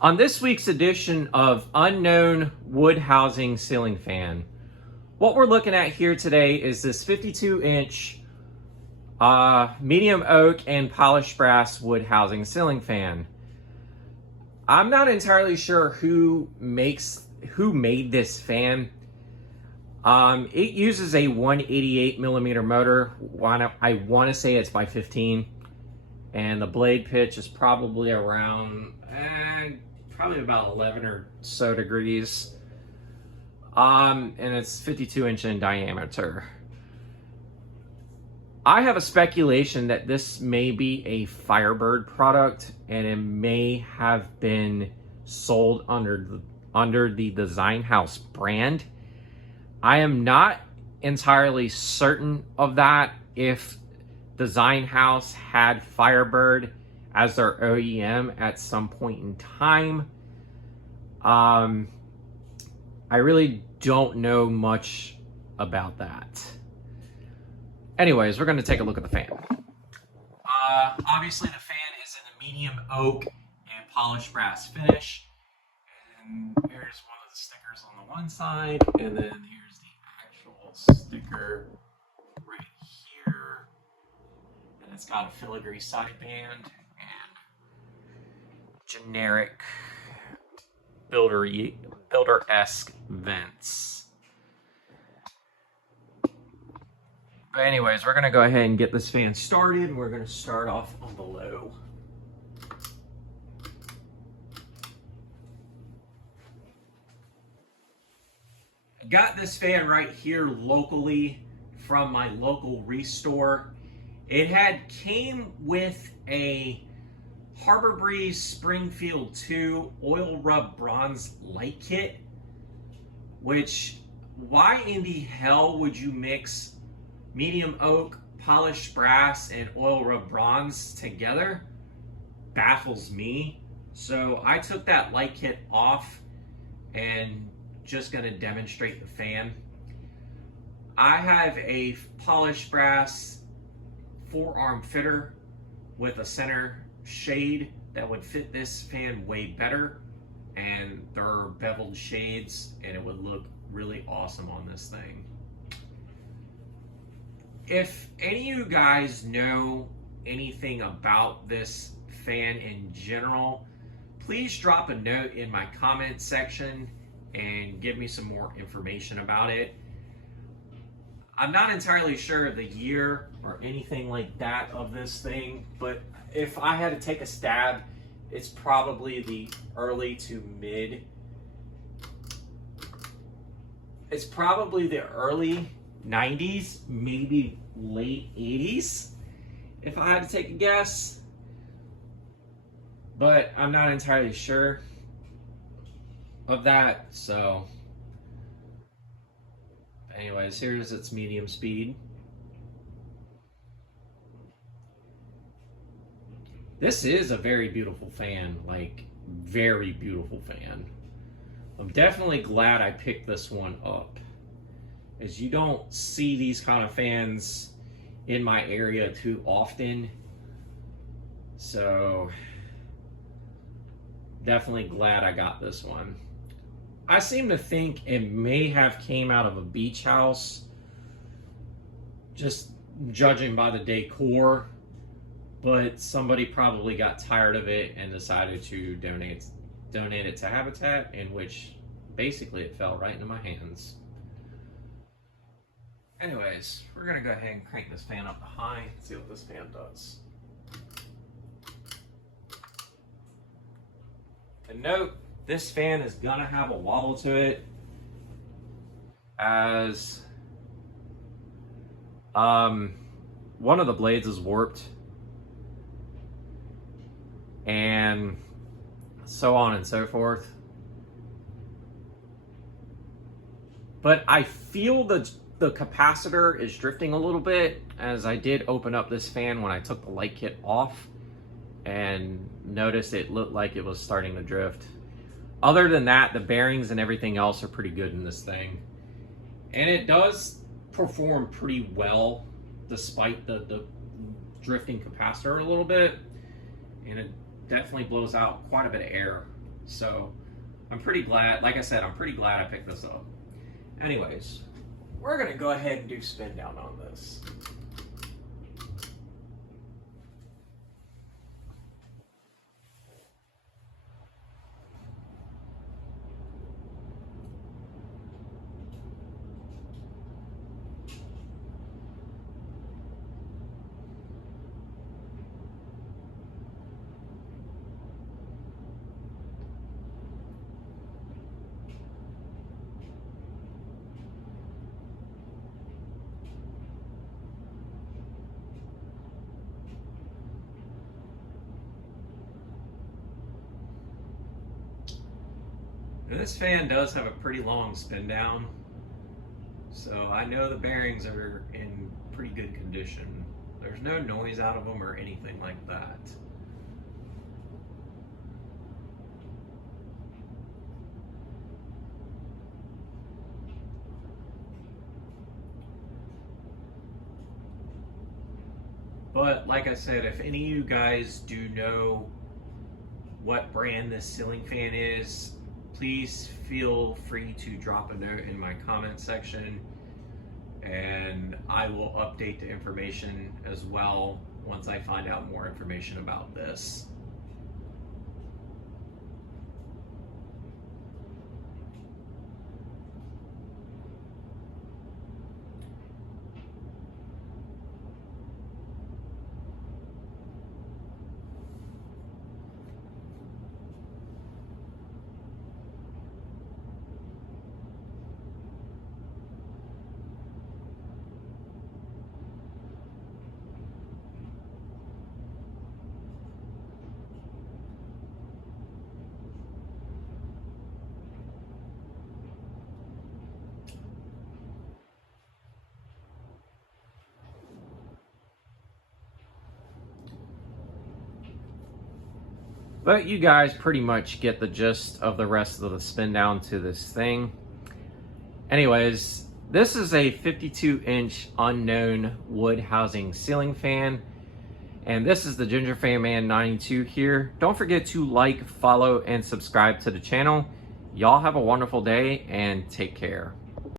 On this week's edition of Unknown Wood Housing Ceiling Fan, what we're looking at here today is this 52-inch medium oak and polished brass wood housing ceiling fan. I'm not entirely sure who made this fan. It uses a 188 millimeter motor. I want to say it's by 15, and the blade pitch is probably around probably about 11 or so degrees. And it's 52-inch in diameter. I have a speculation that this may be a Firebird product, and it may have been sold under the Design House brand. I am not entirely certain of that, if Design House had Firebird as their OEM at some point in time. I really don't know much about that. Anyways, we're going to take a look at the fan. Obviously, the fan is in a medium oak and polished brass finish. And here's one of the stickers on the one side, and then here's the actual sticker right here. And it's got a filigree sideband and generic builder-esque vents. But anyways, we're going to go ahead and get this fan started. We're going to start off on the low. I got this fan right here locally from my local restore. It came with a Harbor Breeze Springfield 2 oil rub bronze light kit, which, why in the hell would you mix medium oak, polished brass, and oil rub bronze together? Baffles me. So I took that light kit off and just going to demonstrate the fan. I have a polished brass forearm fitter with a center shade that would fit this fan way better, and there are beveled shades, and it would look really awesome on this thing. If any of you guys know anything about this fan in general, please drop a note in my comment section and give me some more information about it. I'm not entirely sure of the year or anything like that of this thing, but if I had to take a stab, it's probably the early to mid. It's probably the early 90s, maybe late 80s, if I had to take a guess. But I'm not entirely sure of that, so anyways, here's its medium speed. This is a very beautiful fan, like very beautiful fan. I'm definitely glad I picked this one up, as you don't see these kind of fans in my area too often. So definitely glad I got this one. I seem to think it may have came out of a beach house, just judging by the decor, but somebody probably got tired of it and decided to donate it to Habitat, in which basically it fell right into my hands. Anyways, we're gonna go ahead and crank this fan up to high and see what this fan does. And note, this fan is gonna have a wobble to it, as one of the blades is warped, and so on and so forth. But I feel the capacitor is drifting a little bit, as I did open up this fan when I took the light kit off and noticed it looked like it was starting to drift. Other than that, the bearings and everything else are pretty good in this thing. And it does perform pretty well despite the drifting capacitor a little bit. And it definitely blows out quite a bit of air. So I'm pretty glad, like I said, I'm pretty glad I picked this up. Anyways, we're gonna go ahead and do spin down on this. And this fan does have a pretty long spin down, so I know the bearings are in pretty good condition. There's no noise out of them or anything like that. But like I said, if any of you guys do know what brand this ceiling fan is, please feel free to drop a note in my comment section, and I will update the information as well once I find out more information about this. But you guys pretty much get the gist of the rest of the spin down to this thing. Anyways, this is a 52-inch unknown wood housing ceiling fan. And this is the Ginger Fan Man 92 here. Don't forget to like, follow, and subscribe to the channel. Y'all have a wonderful day and take care.